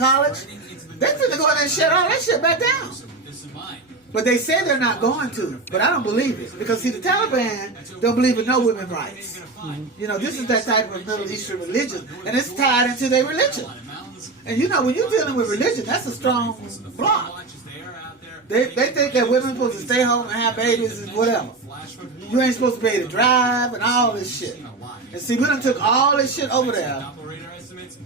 college, they finna go in there and shut all that shit back down. But they say they're not going to, but I don't believe it. Because see, the Taliban don't believe in no women's rights. You know, this is that type of Middle Eastern religion, and it's tied into their religion. And you know, when you're dealing with religion, that's a strong block. They think that women are supposed to stay home and have babies and whatever. You ain't supposed to be able to drive and all this shit. And see, we done took all this shit over there,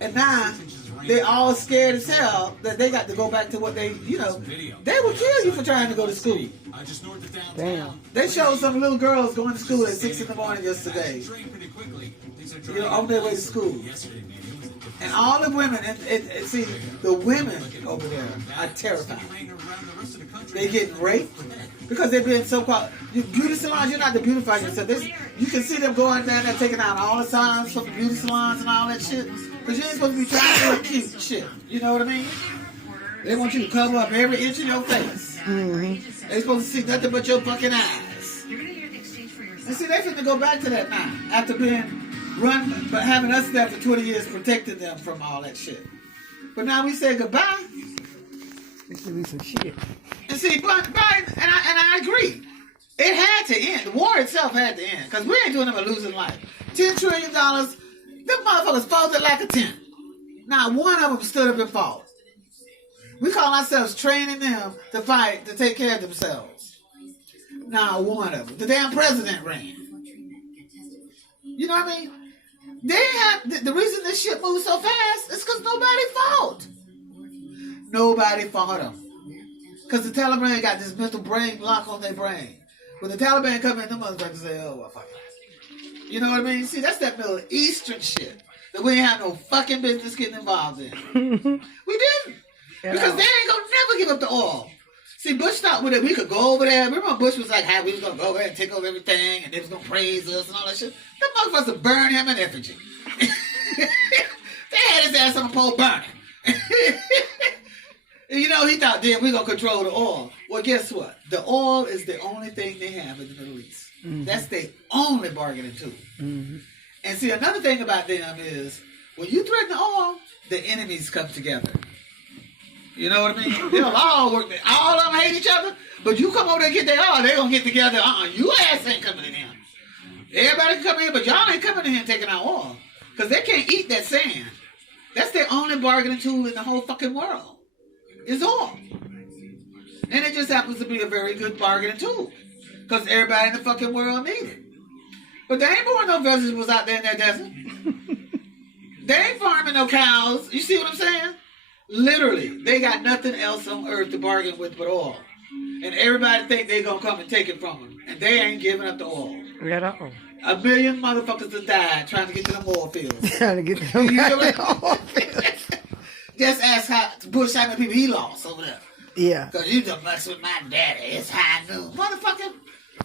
and now they all scared as hell that they got to go back to what they, you know, they will kill you for trying to go to school. Damn. They showed some little girls going to school at 6 in the morning yesterday, you know, on their way to school. And all the women, and see, the women over there are terrified. They're getting raped because they're being so-called beauty salons. You're not to beautify yourself. You can see them going down there taking out all the signs from the beauty salons and all that shit. Because you ain't supposed to be trying to look cute shit. You know what I mean? They want you to cover up every inch of your face. Mm-hmm. They're supposed to see nothing but your fucking eyes. And see, they finna go back to that now after being run, but having us there for 20 years protecting them from all that shit. But now we say goodbye. This should be some shit. And see, but and I agree. It had to end. The war itself had to end. Because we ain't doing them a losing life. $10 trillion, them motherfuckers folded like a tent. Not one of them stood up and fought. We call ourselves training them to fight, to take care of themselves. Not one of them. The damn president ran. You know what I mean? They have the reason this shit moves so fast is because nobody fought. Nobody fought them. Because the Taliban got this mental brain block on their brain. When the Taliban come in, them motherfuckers say, oh, well, fuck it. You know what I mean? See, that's that Middle Eastern shit that we ain't have no fucking business getting involved in. We didn't. Because they ain't gonna never give up the oil. See, Bush thought with it, we could go over there. Remember Bush was like, how we was gonna go over there and take over everything and they was gonna praise us and all that shit? Them motherfuckers would burn him in effigy. They had his ass on the pole burning. You know, he thought, then we're gonna control the oil. Well, guess what? The oil is the only thing they have in the Middle East. Mm-hmm. That's their only bargaining tool. Mm-hmm. And see, another thing about them is, when you threaten the oil, the enemies come together. You know what I mean? They'll all work. All of them hate each other, but you come over there and get their oil, they're gonna get together. You ass ain't coming in here. Everybody can come in, but y'all ain't coming in here and taking our oil. Because they can't eat that sand. That's their only bargaining tool in the whole fucking world. Is oil. And it just happens to be a very good bargaining tool. Because everybody in the fucking world need it. But they ain't growing no vegetables out there in that desert. They ain't farming no cows. You see what I'm saying? Literally, they got nothing else on earth to bargain with but oil. And everybody think they gonna come and take it from them. And they ain't giving up the oil. At all. 1 million motherfuckers have died trying to get to them oil fields. Trying to get to them oil fields. Just ask Bush how many people he lost over there. Yeah. Because you done mess with my daddy. It's high noon. Motherfucker,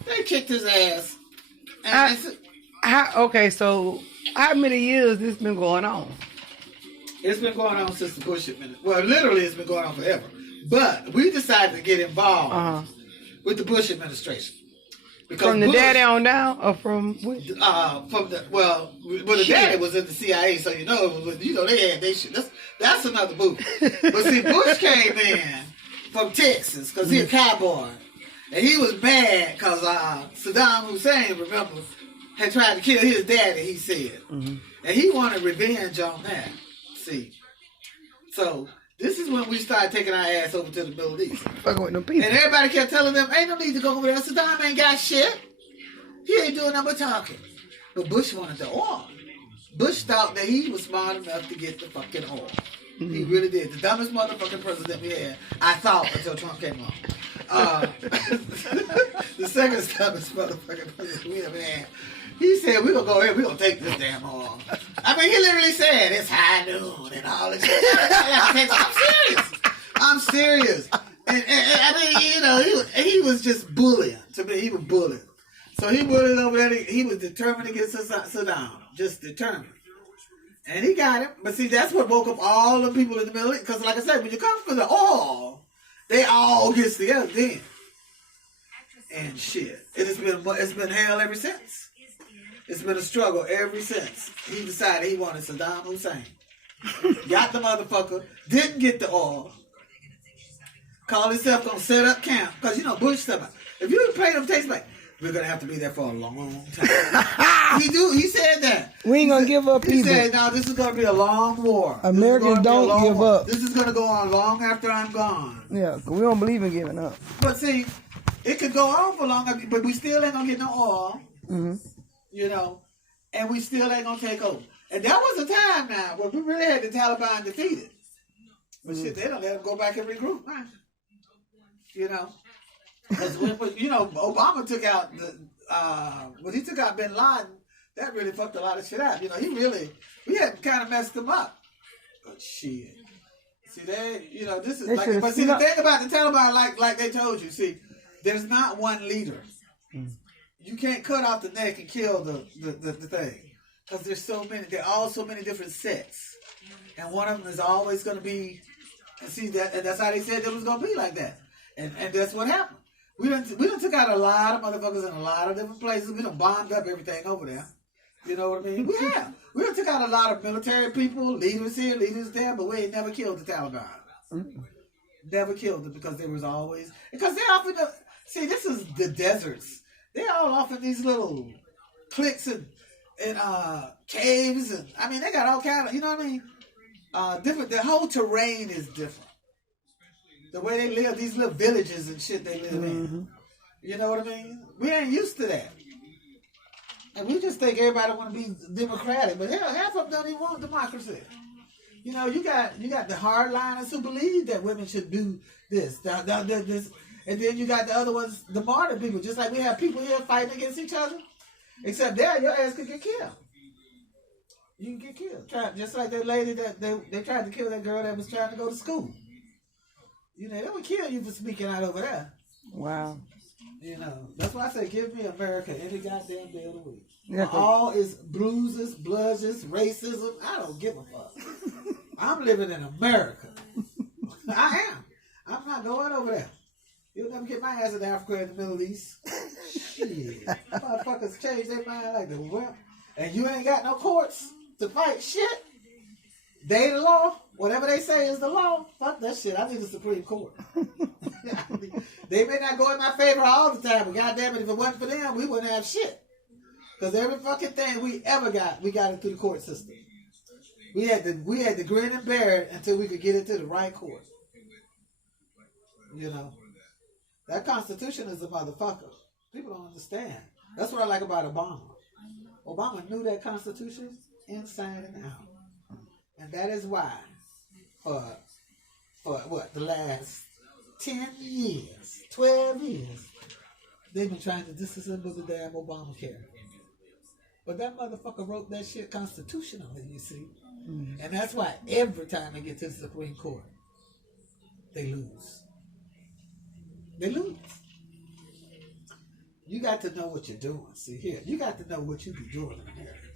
they kicked his ass. Okay, so how many years this been going on? It's been going on since the Bush administration. Well, literally, it's been going on forever. But we decided to get involved with the Bush administration. Because from the daddy on down, or from what? The daddy was in the CIA, so you know they had their shit. That's another movie. But see, Bush came in from Texas because he a cowboy, and he was mad because Saddam Hussein, remember, had tried to kill his daddy. He said, and he wanted revenge on that. See, so this is when we started taking our ass over to the Middle East. Fucking with them people. And everybody kept telling them, ain't no need to go over there. Saddam ain't got shit. He ain't doing nothing but talking. But Bush wanted the oil. Bush thought that he was smart enough to get the fucking oil. Mm-hmm. He really did. The dumbest motherfucking president we had, I thought, until Trump came on. The second dumbest motherfucking president we ever had. He said, we're going to go here, we're going to take this damn oil. I mean, he literally said, it's high noon and all this shit. I'm serious. And I mean, you know, he was just bullying. To me, he was bullying. So he bullied over there. He was determined to get Saddam. Just determined. And he got him. But see, that's what woke up all the people in the Middle East. Because like I said, when you come for the oil, they all get together then. And shit. It's been hell ever since. It's been a struggle ever since. He decided he wanted Saddam Hussein. got the motherfucker, didn't get the oil, called himself gonna set up camp. Because, you know, Bush stuff. If you pay them taste back, we're gonna have to be there for a long time. He said that. We ain't gonna give up He either. said, no, this is gonna be a long war. Americans don't give up. This is gonna go on long after I'm gone. Yeah, 'cause we don't believe in giving up. But see, it could go on for long, but we still ain't gonna get no oil. Mm-hmm. You know, and we still ain't gonna take over. And that was a time now where we really had the Taliban defeated. But shit, they don't let them go back and regroup, man. You know, because you know, Obama took out when he took out Bin Laden, that really fucked a lot of shit up. You know, we had kind of messed him up. But shit, see, you know, this is like. But see, the thing about the Taliban, like they told you, see, there's not one leader. You can't cut off the neck and kill the thing. Because there's so many, there are all so many different sets. And one of them is always going to be, and that's how they said it was going to be like that. And that's what happened. We done took out a lot of motherfuckers in a lot of different places. We done bombed up everything over there. You know what I mean? We have. We done took out a lot of military people, leaders here, leaders there, but we ain't never killed the Taliban. Never killed them because there was always, because they often, see, this is the deserts. They're all off in these little cliques and caves, and I mean they got all kind of, you know what I mean? Different. The whole terrain is different. The way they live, these little villages and shit they live in. You know what I mean? We ain't used to that, and we just think everybody want to be democratic, but hell, half of them don't even want democracy. You know, you got the hardliners who believe that women should do this, this. And then you got the other ones, the martyr people. Just like we have people here fighting against each other. Except there, your ass could get killed. You can get killed. Just like that lady that they tried to kill that girl that was trying to go to school. You know, they would kill you for speaking out over there. Wow. You know, that's why I say give me America any goddamn day of the week. Yeah. All is bruises, bludges, racism. I don't give a fuck. I'm living in America. I am. I'm not going over there. You'll never get my ass in Africa and the Middle East. Shit. Motherfuckers change their mind like the whip. And you ain't got no courts to fight shit. They the law. Whatever they say is the law. Fuck that shit. I need the Supreme Court. They may not go in my favor all the time, but goddamn it, if it wasn't for them, we wouldn't have shit. Because every fucking thing we ever got, we got it through the court system. We had to grin and bear it until we could get it to the right court. You know. That Constitution is a motherfucker. People don't understand. That's what I like about Obama. Obama knew that Constitution inside and out. And that is why, for what, the last 10 years, 12 years, they've been trying to disassemble the damn Obamacare. But that motherfucker wrote that shit constitutionally, you see. And that's why every time they get to the Supreme Court, they lose. They lose. You got to know what you're doing. See here, you got to know what you be doing in America.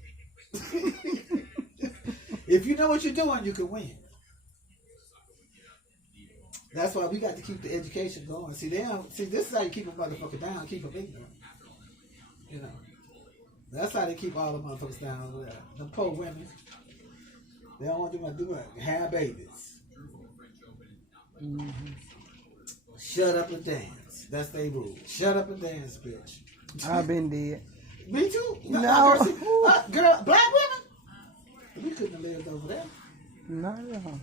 If you know what you're doing, you can win. That's why we got to keep the education going. See, this is how you keep a motherfucker down, keep them ignorant. You know, that's how they keep all the motherfuckers down over there. Them poor women, they don't want them to do it. Have babies. Shut up and dance. That's their rule. Shut up and dance, bitch. I've been dead. Me too. No. Girl, black women. We couldn't have lived over there. Not at all.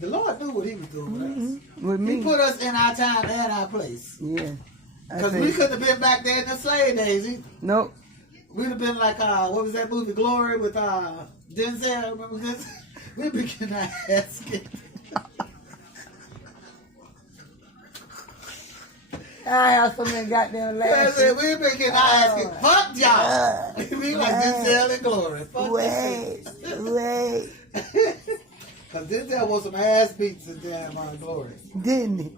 The Lord knew what He was doing with us. With me. He put us in our time and our place. Yeah. Because we couldn't have been back there in the slave days either. Nope. We'd have been like, what was that movie, Glory, with Denzel? Remember this? We'd be getting our ass kicked. I have so many goddamn laughs. We've been getting our ass kicked. Fuck y'all. We like Denzel and Glory. Fuck Wait. Because Denzel was some ass beats in damn Glory. Didn't he?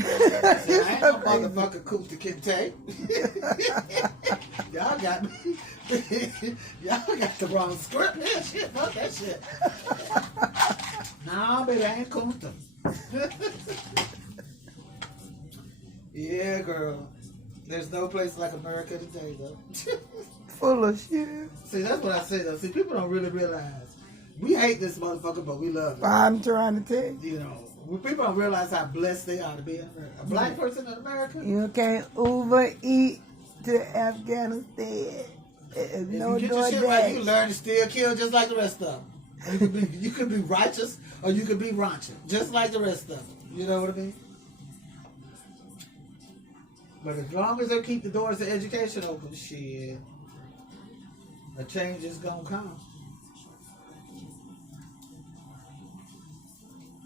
See, I ain't no motherfucker Kunta Kinte. Y'all got me. Y'all got the wrong script. Yeah, shit, fuck that shit. No, but I ain't Kunta. Yeah, girl. There's no place like America today, though. full of shit. See, that's what I say though. See, people don't really realize we hate this motherfucker, but we love him. I'm trying to tell you. You know, people don't realize how blessed they are to be in America. A black person in America. You can't overeat to Afghanistan. If No you get your shit right, you DoorDash. learn to still kill just like the rest of them. You could be righteous or you could be raunching, just like the rest of them. You know what I mean? But as long as they keep the doors to education open, shit, a change is gonna come.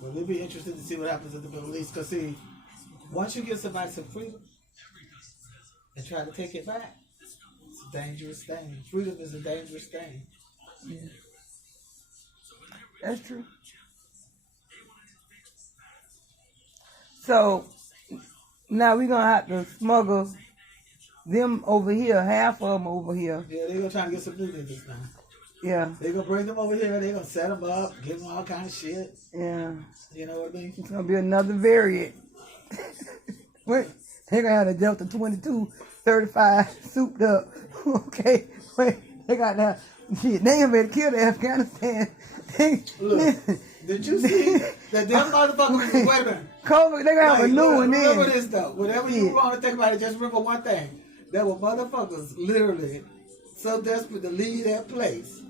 Well, it'll be interesting to see what happens in the Middle East. Because, see, once you give somebody some freedom and try to take it back, it's a dangerous thing. Freedom is a dangerous thing. Yeah. That's true. So, now we're going to have to smuggle them over here, half of them over here. Yeah, they're going to try to get some new niggas now. Yeah. They're going to bring them over here. They're going to set them up, give them all kind of shit. Yeah. You know what I mean? It's going to be another variant. Wait, they're going to have a Delta 22, 35 souped up. Okay. Wait, they got that. Shit, they ain't ready to kill the Afghanistan. Look, did you see that them motherfuckers, wait a minute. COVID, they going to have a new one then. Remember this though. Whenever you want to think about it, just remember one thing. There were motherfuckers literally so desperate to leave that place.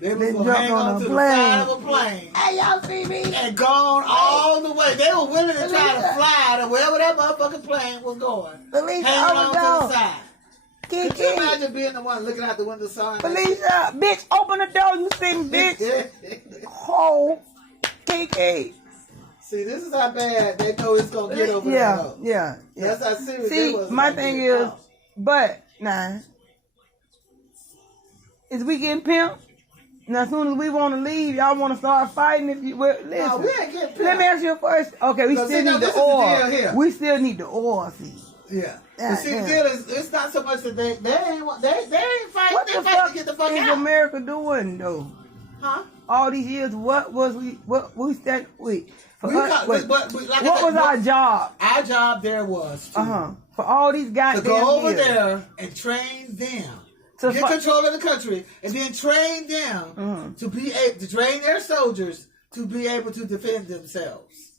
They was going to hang on to the side of a plane. Hey, y'all see me? And gone all the way. They were willing to try to fly to wherever that motherfucking plane was going. Felicia, hanging on to the side. Kiki. Could you imagine being the one looking out the window sign? Felicia, bitch, open the door, you see me, bitch. Oh, Kiki. See, this is how bad they know it's going to get over there. Yeah. That's how serious See, they was. my thing is, but, is we getting pimped? Now, as soon as we want to leave, y'all want to start fighting. If you listen, No, we ain't getting pimped. let me ask you first. Okay, we still need the oil. We still need the oil, see. Yeah. But see, the deal is, it's not so much that they ain't fighting. What They the fighting fuck to get the fuck is out. America doing though? Huh? All these years, what we stand with? Like What was our job? Our job there was to, For all these guys to go over there and train them. Get control of the country and then train them to be able to train their soldiers to be able to defend themselves.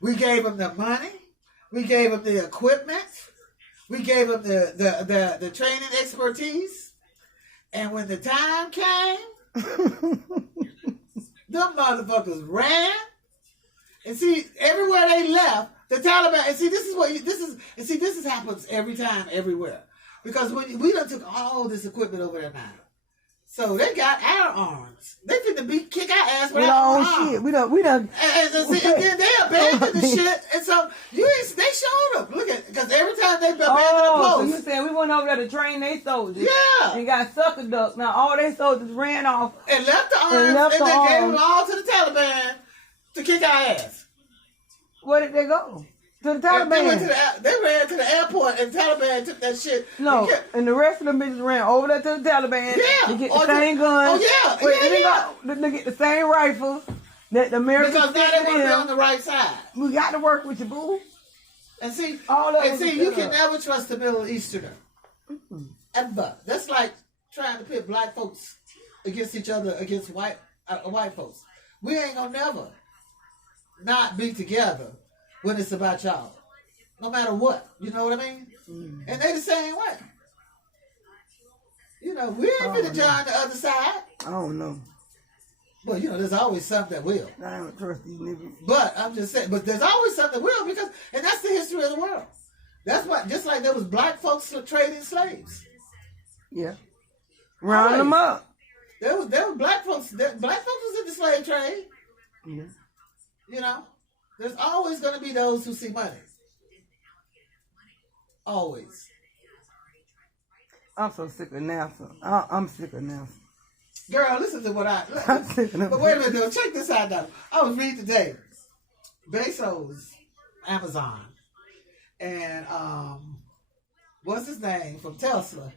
We gave them the money, we gave them the equipment, we gave them the training expertise, and when the time came, them motherfuckers ran. And see, everywhere they left, the Taliban. And see, this happens every time, everywhere. Because when we done took all this equipment over there now, so they got our arms. They finna kick our ass with our own arms. Shit. We done. And then they abandoned the shit. And so they showed them. Look at, because every time they abandoned the post. So you said we went over there to train their soldiers. Yeah. And got sucker ducked. Now all their soldiers ran off and left the arms and they gave them all to the Taliban to kick our ass. Where did they go? To the Taliban. They ran to the airport and the Taliban took that shit. No, and the rest of them bitches ran over there to the Taliban to get the same guns. To get the same rifles that the Americans. Because now they want to be on the right side. We got to work with you, boo. And see, you can never trust the Middle Easterner. Ever. That's like trying to pit black folks against each other, against white folks. We ain't gonna never not be together when it's about y'all. No matter what. You know what I mean? And they the same way. You know, we ain't finna join the other side. I don't know. Well, you know, there's always some that will. I don't trust these niggas. But I'm just saying, but there's always some that will and that's the history of the world. That's why, just like there was black folks trading slaves. Yeah. Round them up. There was black folks. Black folks was in the slave trade. Yeah. You know, there's always going to be those who see money. Always. I'm so sick of NASA. I'm sick of NASA. Girl, listen to what I'm sick of them. But wait a minute, though. Check this out, though. I was reading today. Bezos, Amazon, and what's his name from Tesla?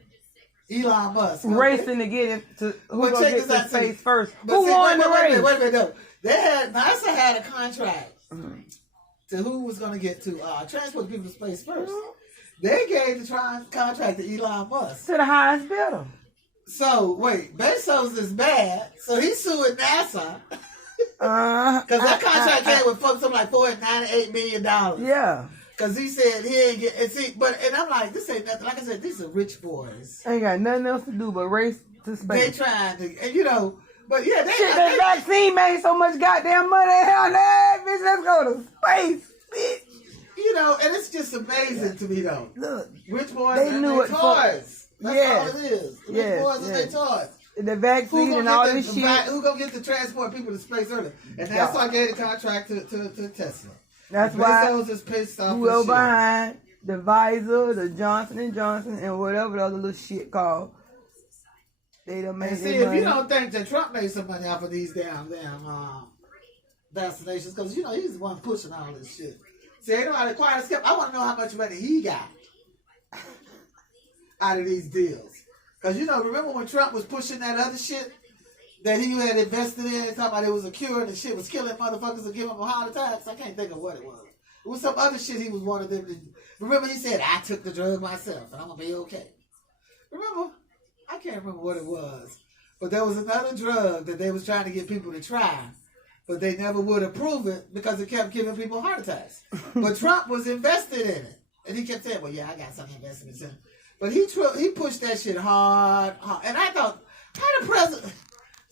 Elon Musk. Okay? Racing to get into who's going to get to space first. Who won the race? Wait a minute, though. NASA had a contract to who was going to get to transport people to space first. They gave the contract to Elon Musk. To the highest bidder. So wait, Bezos is bad, so he's suing NASA because that contract came with something like $498 million. Yeah. Because he said he ain't get and I'm like, this ain't nothing. Like I said, these are rich boys. Ain't got nothing else to do but race to space. They trying to, and but yeah, that vaccine made so much goddamn money. Hell no, bitch, let's go to space, bitch. And it's just amazing to me though. Look, Rich boys they and knew their it. toys. That's all it is. The rich boys and their toys. The vaccine and all this shit. Who gonna get to transport people to space early? And that's why I gave the contract to Tesla. That's why Bezos is pissed off. whoever behind the Pfizer, the Johnson & Johnson, and whatever the other little shit called, they done made see, if you don't think that Trump made some money off of these damn vaccinations, because he's the one pushing all this shit. See, ain't nobody quiet as kept. I want to know how much money he got out of these deals. Because remember when Trump was pushing that other shit that he had invested in, talking about it was a cure and the shit was killing motherfuckers and giving them heart attacks? I can't think of what it was. It was some other shit he was wanting them to. Remember he said, I took the drug myself and I'm going to be okay. Remember? I can't remember what it was. But there was another drug that they was trying to get people to try. But they never would approve it because it kept giving people heart attacks. But Trump was invested in it. And he kept saying, well, yeah, I got some investments in it. But he pushed that shit hard. And I thought, how the president...